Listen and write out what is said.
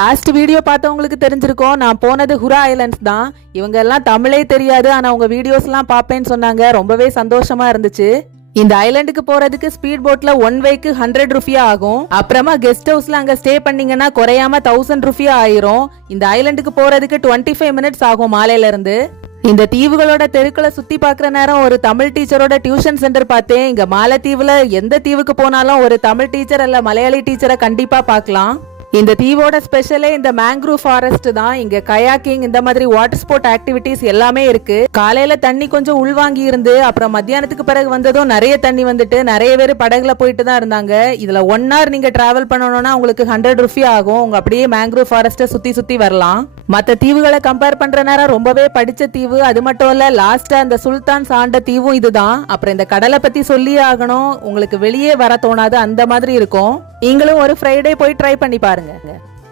Last video பார்த்தவங்களுக்கு தெரிஞ்சிருக்கோம், நான் போனது ஹுரா ஐலண்ட்ஸ் தான். இவங்க எல்லாம் தமிழே தெரியாது, ஆனா உங்க வீடியோஸ் எல்லாம் பாப்பேன்னு சொன்னாங்க. ரொம்பவே சந்தோஷமா இருந்துச்சு. இந்த ஐலண்டுக்கு போறதுக்கு ஸ்பீட் போட்ல 1 வேக்கு 100 ரூபியா ஆகும். அப்புறமா கெஸ்ட் ஹவுஸ்ல அங்க ஸ்டே பண்ணீங்கன்னா குறையாம 1000 ரூபியா ஆயிரும். இந்த ஐலண்டுக்கு போறதுக்கு 25 மினிட்ஸ் ஆகும் மாலையில இருந்து. இந்த தீவுகளோட தெருக்களை சுத்தி பாக்குற நேரம் ஒரு தமிழ் டீச்சரோட டியூஷன் சென்டர் பார்த்தேன். இங்க மாலத்தீவுல எந்த தீவுக்கு போனாலும் ஒரு தமிழ் டீச்சர் அல்ல மலையாளி டீச்சரை கண்டிப்பா பார்க்கலாம். இந்த தீவோட ஸ்பெஷலே இந்த மேங்க்ரூவ் ஃபாரஸ்ட் தான். இங்க கயாக்கிங் இந்த மாதிரி வாட்டர் ஸ்போர்ட் ஆக்டிவிட்டிஸ் எல்லாமே இருக்கு. காலையில தண்ணி கொஞ்சம் உள்வாங்கி இருந்து அப்புறம் மத்தியானத்துக்கு பிறகு வந்ததும் நிறைய தண்ணி வந்துட்டு நிறைய பேர் படகுல போயிட்டு தான் இருந்தாங்க. இதுல 1 hour நீங்க டிராவல் பண்ணணும்னா உங்களுக்கு 100 ரூபியா ஆகும். உங்க அப்படியே மேங்க்ரூவ் ஃபாரஸ்ட சுத்தி சுத்தி வரலாம். மற்ற தீவுகளை கம்பேர் பண்ற நேரம் ரொம்பவே படிச்ச தீவு. அது மட்டும் இல்ல, லாஸ்டா அந்த சுல்தான் சாண்ட தீவும் இதுதான். அப்புறம் இந்த கடலை பத்தி சொல்லியே ஆகணும், உங்களுக்கு வெளியே வர தோணாது, அந்த மாதிரி இருக்கும். நீங்களும் ஒரு ஃப்ரைடே போய் ட்ரை பண்ணி பாருங்க.